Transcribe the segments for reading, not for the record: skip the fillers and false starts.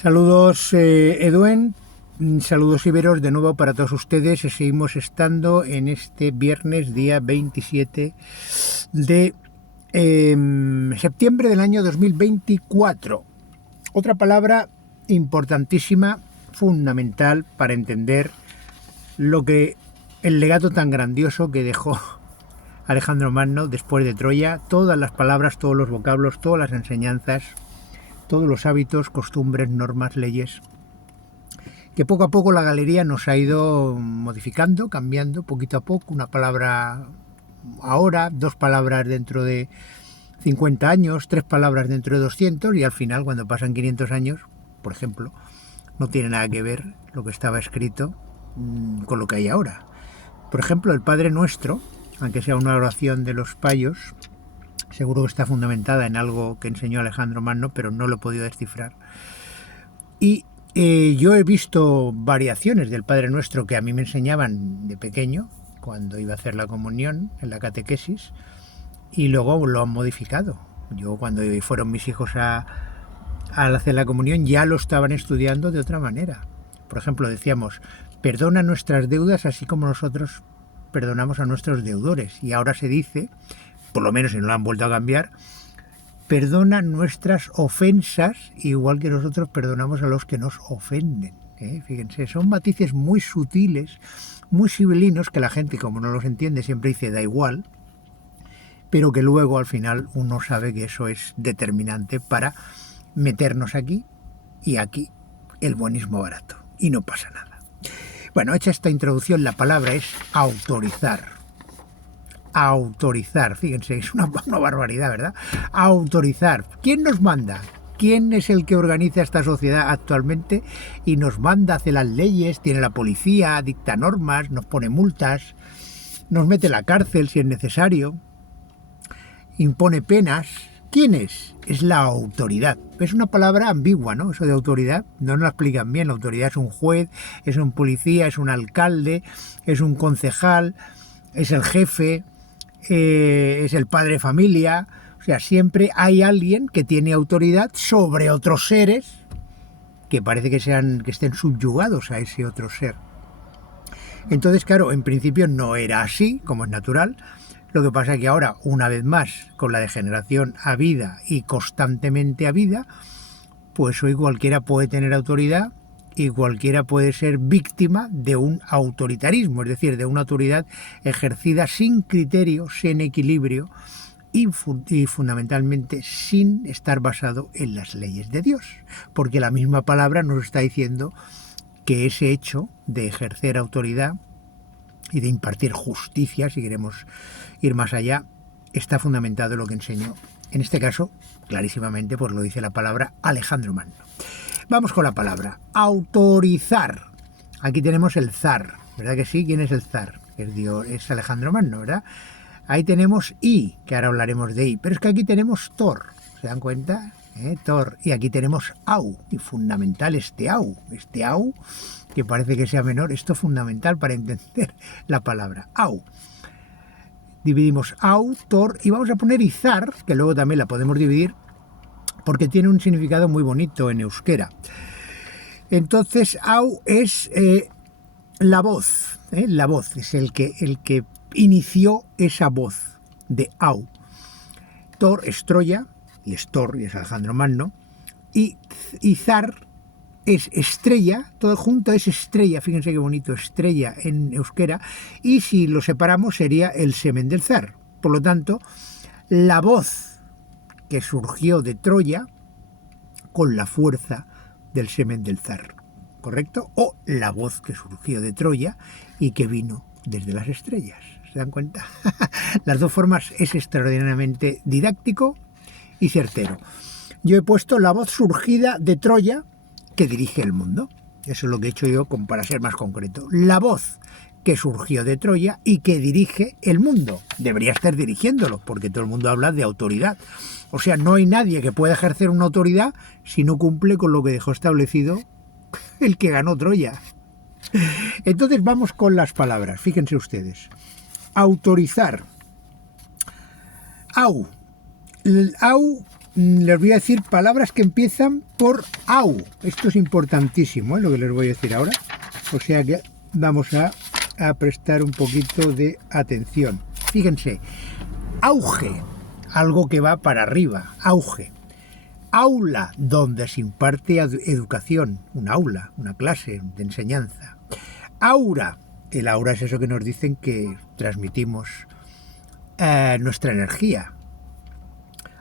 Saludos, Eduen, saludos iberos de nuevo para todos ustedes. Seguimos estando en este viernes, día 27 de septiembre del año 2024. Otra palabra importantísima, fundamental para entender el legado tan grandioso que dejó Alejandro Magno después de Troya. Todas las palabras, todos los vocablos, todas las enseñanzas, todos los hábitos, costumbres, normas, leyes, que poco a poco la galería nos ha ido modificando, cambiando poquito a poco, una palabra ahora, dos palabras dentro de 50 años, tres palabras dentro de 200, y al final, cuando pasan 500 años, por ejemplo, no tiene nada que ver lo que estaba escrito con lo que hay ahora. Por ejemplo, el Padre Nuestro, aunque sea una oración de los payos, seguro que está fundamentada en algo que enseñó Alejandro Magno, pero no lo he podido descifrar. Y yo he visto variaciones del Padre Nuestro que a mí me enseñaban de pequeño, cuando iba a hacer la comunión, en la catequesis, y luego lo han modificado. Yo, cuando fueron mis hijos a hacer la comunión, ya lo estaban estudiando de otra manera. Por ejemplo, decíamos, perdona nuestras deudas así como nosotros perdonamos a nuestros deudores. Y ahora se dice, por lo menos si no lo han vuelto a cambiar, perdona nuestras ofensas igual que nosotros perdonamos a los que nos ofenden. Fíjense, son matices muy sutiles, muy sibilinos, que la gente, como no los entiende, siempre dice da igual, pero que luego al final uno sabe que eso es determinante para meternos aquí y aquí el buenismo barato, y no pasa nada. Bueno, hecha esta introducción, la palabra es autorizar. Autorizar, fíjense, es una barbaridad, ¿verdad? Autorizar. ¿Quién nos manda? ¿Quién es el que organiza esta sociedad actualmente y nos manda, hace las leyes, tiene la policía, dicta normas, nos pone multas, nos mete en la cárcel si es necesario, impone penas? ¿Quién es? Es la autoridad. Es una palabra ambigua, ¿no? Eso de autoridad no nos lo explican bien. La autoridad es un juez, es un policía, es un alcalde, es un concejal, es el jefe, es el padre de familia. O sea, siempre hay alguien que tiene autoridad sobre otros seres que parece que estén subyugados a ese otro ser. Entonces, claro, en principio no era así, como es natural. Lo que pasa es que ahora, una vez más, con la degeneración habida y constantemente habida, pues hoy cualquiera puede tener autoridad y cualquiera puede ser víctima de un autoritarismo, es decir, de una autoridad ejercida sin criterio, sin equilibrio y fundamentalmente sin estar basado en las leyes de Dios, porque la misma palabra nos está diciendo que ese hecho de ejercer autoridad y de impartir justicia, si queremos ir más allá, está fundamentado en lo que enseñó, en este caso, clarísimamente, pues lo dice la palabra Alejandro Magno. Vamos con la palabra autorizar. Aquí tenemos el zar, ¿verdad que sí? ¿Quién es el zar? Es Alejandro Magno, ¿verdad? Ahí tenemos I, que ahora hablaremos de I, pero es que aquí tenemos Tor, ¿se dan cuenta? Tor. Y aquí tenemos Au, y fundamental este Au, que parece que sea menor, esto es fundamental para entender la palabra Au. Dividimos Au, Tor, y vamos a poner Izar, que luego también la podemos dividir, porque tiene un significado muy bonito en euskera. Entonces, Au es la voz, es el que inició esa voz de Au. Tor es Troya, y es Thor, y es Alejandro Magno, y Izar es estrella, todo junto es estrella, fíjense qué bonito, estrella en euskera, y si lo separamos sería el semen del zar. Por lo tanto, la voz que surgió de Troya con la fuerza del semen del zar, ¿correcto? O la voz que surgió de Troya y que vino desde las estrellas. ¿Se dan cuenta? Las dos formas es extraordinariamente didáctico y certero. Yo he puesto la voz surgida de Troya que dirige el mundo. Eso es lo que he hecho yo para ser más concreto. La voz que surgió de Troya y que dirige el mundo. Debería estar dirigiéndolo, porque todo el mundo habla de autoridad. O sea, no hay nadie que pueda ejercer una autoridad si no cumple con lo que dejó establecido el que ganó Troya. Entonces vamos con las palabras. Fíjense ustedes. Autorizar. Au. El au les voy a decir palabras que empiezan por au. Esto es importantísimo, lo que les voy a decir ahora. O sea que vamos a prestar un poquito de atención. Fíjense, auge, algo que va para arriba, auge. Aula, donde se imparte educación, un aula, una clase de enseñanza. Aura, el aura es eso que nos dicen que transmitimos nuestra energía.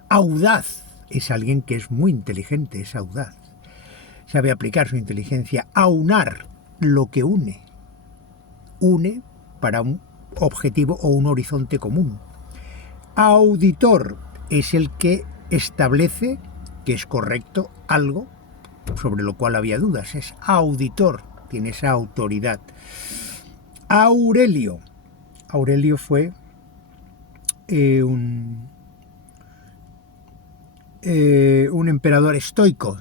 Audaz, es alguien que es muy inteligente, es audaz. Sabe aplicar su inteligencia. Aunar, lo que une. Une para un objetivo o un horizonte común. Auditor es el que establece que es correcto algo sobre lo cual había dudas. Es auditor, tiene esa autoridad. Aurelio. Aurelio fue un emperador estoico,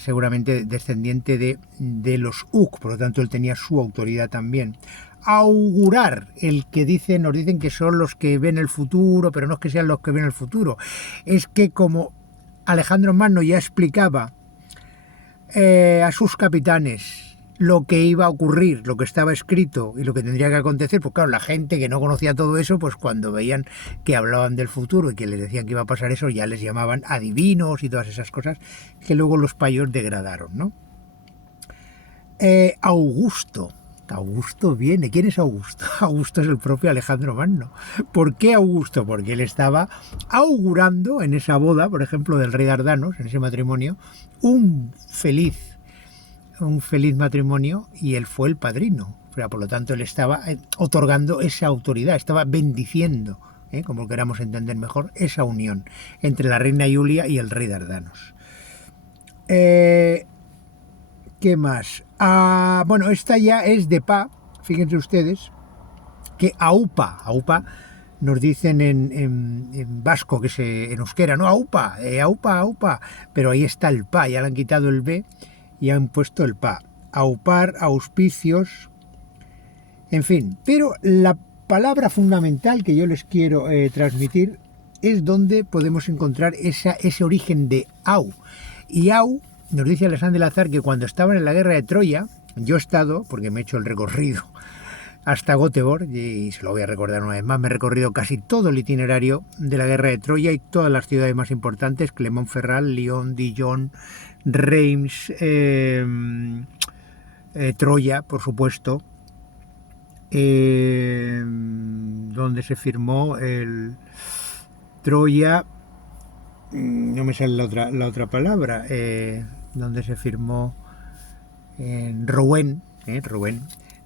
seguramente descendiente de los Uk, por lo tanto él tenía su autoridad también. Augurar, el que nos dicen que son los que ven el futuro, pero no es que sean los que ven el futuro, es que como Alejandro Magno ya explicaba a sus capitanes lo que iba a ocurrir, lo que estaba escrito y lo que tendría que acontecer, pues claro, la gente que no conocía todo eso, pues cuando veían que hablaban del futuro y que les decían que iba a pasar eso, ya les llamaban adivinos y todas esas cosas que luego los payos degradaron, ¿no? Augusto. Augusto viene. ¿Quién es Augusto? Augusto es el propio Alejandro Magno. ¿Por qué Augusto? Porque él estaba augurando en esa boda, por ejemplo, del rey Dardanos, en ese matrimonio, un feliz matrimonio, y él fue el padrino. O sea, por lo tanto, él estaba otorgando esa autoridad, estaba bendiciendo, como queramos entender mejor, esa unión entre la reina Julia y el rey Dardanos. ¿Qué más? Bueno, esta ya es de pa, fíjense ustedes, que aupa nos dicen en vasco, en euskera, no, aupa, pero ahí está el pa, ya le han quitado el b y han puesto el pa. Aupar, auspicios, en fin. Pero la palabra fundamental que yo les quiero transmitir es donde podemos encontrar ese origen de au. Y au, nos dice Alexandre Lazar que cuando estaban en la guerra de Troya, yo he estado, porque me he hecho el recorrido hasta Göteborg, y se lo voy a recordar una vez más, me he recorrido casi todo el itinerario de la guerra de Troya y todas las ciudades más importantes, Clermont-Ferrand, Lyon, Dijon, Reims, Troya, por supuesto, donde se firmó el Troya, no me sale la otra palabra, donde se firmó en Rouen,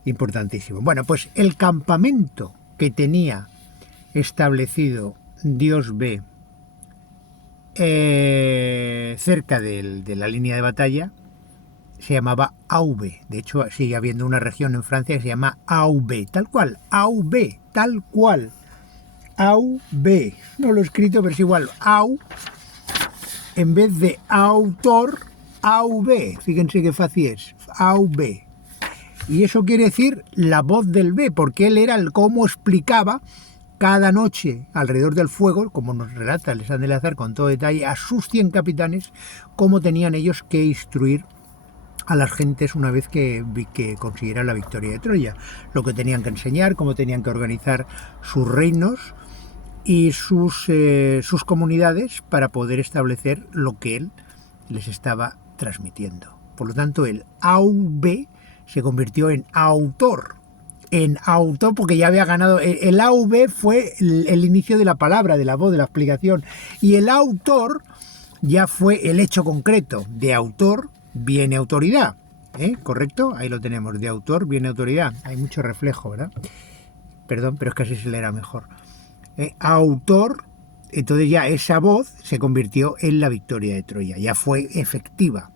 importantísimo. Bueno, pues el campamento que tenía establecido Dios B cerca de la línea de batalla se llamaba Aube. De hecho, sigue habiendo una región en Francia que se llama Aube, tal cual, Aube, tal cual. Aube, no lo he escrito, pero es igual, Au, en vez de autor, Aube, fíjense qué fácil es, Aube. Y eso quiere decir la voz del B, porque él era el cómo explicaba cada noche alrededor del fuego, como nos relata Alexandre Lazar con todo detalle, a sus 100 capitanes, cómo tenían ellos que instruir a las gentes una vez que consiguieran la victoria de Troya, lo que tenían que enseñar, cómo tenían que organizar sus reinos y sus comunidades para poder establecer lo que él les estaba transmitiendo. Por lo tanto, el AUB se convirtió en autor, porque ya había ganado. El AUB fue el inicio de la palabra, de la voz, de la explicación, y el autor ya fue el hecho concreto. De autor viene autoridad, ¿correcto? Ahí lo tenemos, de autor viene autoridad. Hay mucho reflejo, ¿verdad? Perdón, pero es que así se leerá mejor. Autor, entonces ya esa voz se convirtió en la victoria de Troya, ya fue efectiva.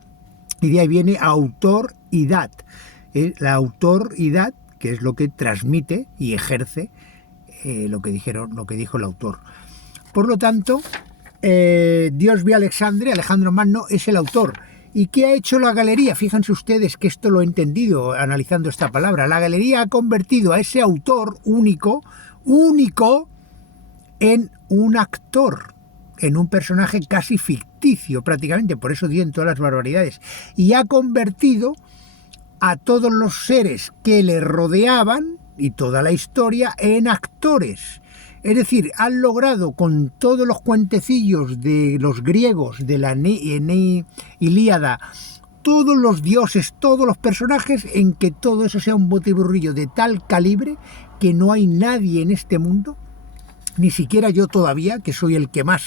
Y de ahí viene autoridad. La autoridad, que es lo que transmite y ejerce lo que dijo el autor. Por lo tanto, Dios ve a Alejandro Magno es el autor. ¿Y qué ha hecho la galería? Fíjense ustedes que esto lo he entendido analizando esta palabra. La galería ha convertido a ese autor único, en un actor. en un personaje casi ficticio prácticamente, por eso dicen todas las barbaridades, y ha convertido a todos los seres que le rodeaban y toda la historia en actores. Es decir, han logrado con todos los cuentecillos de los griegos, de la Ilíada, todos los dioses, todos los personajes, en que todo eso sea un botiburrillo de tal calibre que no hay nadie en este mundo, ni siquiera yo todavía, que soy el que más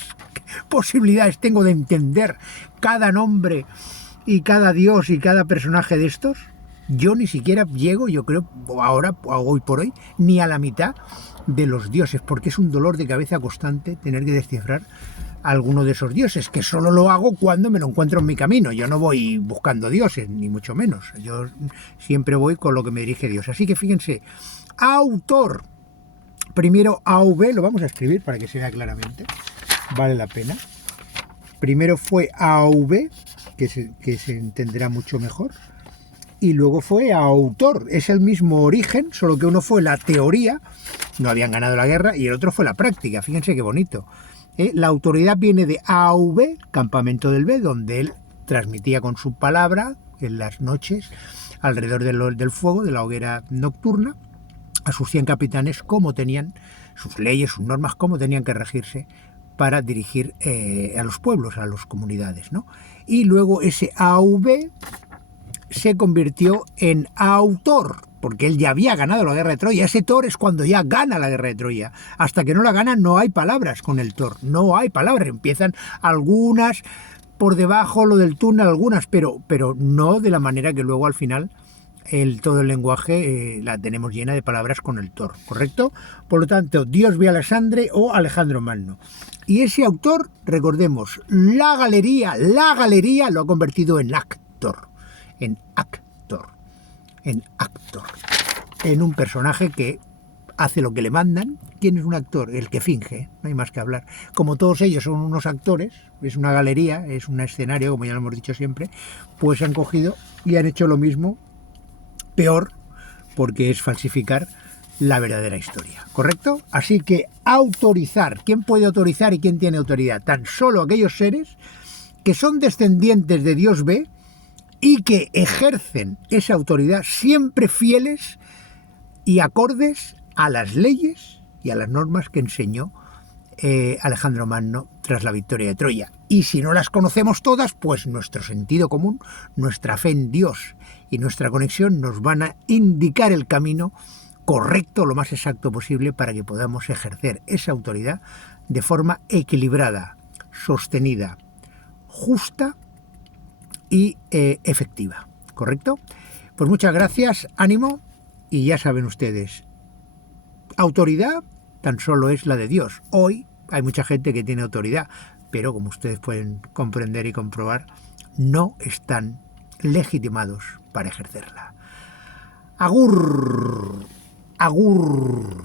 posibilidades tengo de entender cada nombre y cada dios y cada personaje de estos, yo ni siquiera llego, yo creo, ahora, hoy por hoy, ni a la mitad de los dioses, porque es un dolor de cabeza constante tener que descifrar alguno de esos dioses, que solo lo hago cuando me lo encuentro en mi camino. Yo no voy buscando dioses, ni mucho menos. Yo siempre voy con lo que me dirige Dios. Así que fíjense, autor, primero AV, lo vamos a escribir para que se vea claramente, vale la pena. Primero fue AV, que se entenderá mucho mejor, y luego fue autor. Es el mismo origen, solo que uno fue la teoría, no habían ganado la guerra, y el otro fue la práctica. Fíjense qué bonito. La autoridad viene de AV, Campamento del B, donde él transmitía con su palabra en las noches alrededor del fuego, de la hoguera nocturna, a sus 100 capitanes cómo tenían sus leyes, sus normas, cómo tenían que regirse para dirigir a los pueblos, a las comunidades, ¿no? Y luego ese AV se convirtió en autor, porque él ya había ganado la guerra de Troya. Ese Thor es cuando ya gana la guerra de Troya. Hasta que no la gana no hay palabras con el Thor, no hay palabras. Empiezan algunas por debajo, lo del túnel, algunas, pero no de la manera que luego al final todo el lenguaje la tenemos llena de palabras con el Thor, ¿correcto? Por lo tanto, Dios ve a Alexandre o Alejandro Magno. Y ese autor, recordemos, la galería lo ha convertido en actor, en un personaje que hace lo que le mandan. ¿Quién es un actor? El que finge, no hay más que hablar. Como todos ellos son unos actores, es una galería, es un escenario, como ya lo hemos dicho siempre, pues han cogido y han hecho lo mismo, peor, porque es falsificar la verdadera historia, ¿correcto? Así que autorizar, ¿quién puede autorizar y quién tiene autoridad? Tan solo aquellos seres que son descendientes de Dios B y que ejercen esa autoridad siempre fieles y acordes a las leyes y a las normas que enseñó Alejandro Magno tras la victoria de Troya. Y si no las conocemos todas, pues nuestro sentido común, nuestra fe en Dios y nuestra conexión nos van a indicar el camino correcto, lo más exacto posible, para que podamos ejercer esa autoridad de forma equilibrada, sostenida, justa y efectiva, ¿correcto? Pues muchas gracias, ánimo, y ya saben ustedes, autoridad tan solo es la de Dios. Hoy hay mucha gente que tiene autoridad, pero como ustedes pueden comprender y comprobar, no están legitimados para ejercerla. Agur, agur.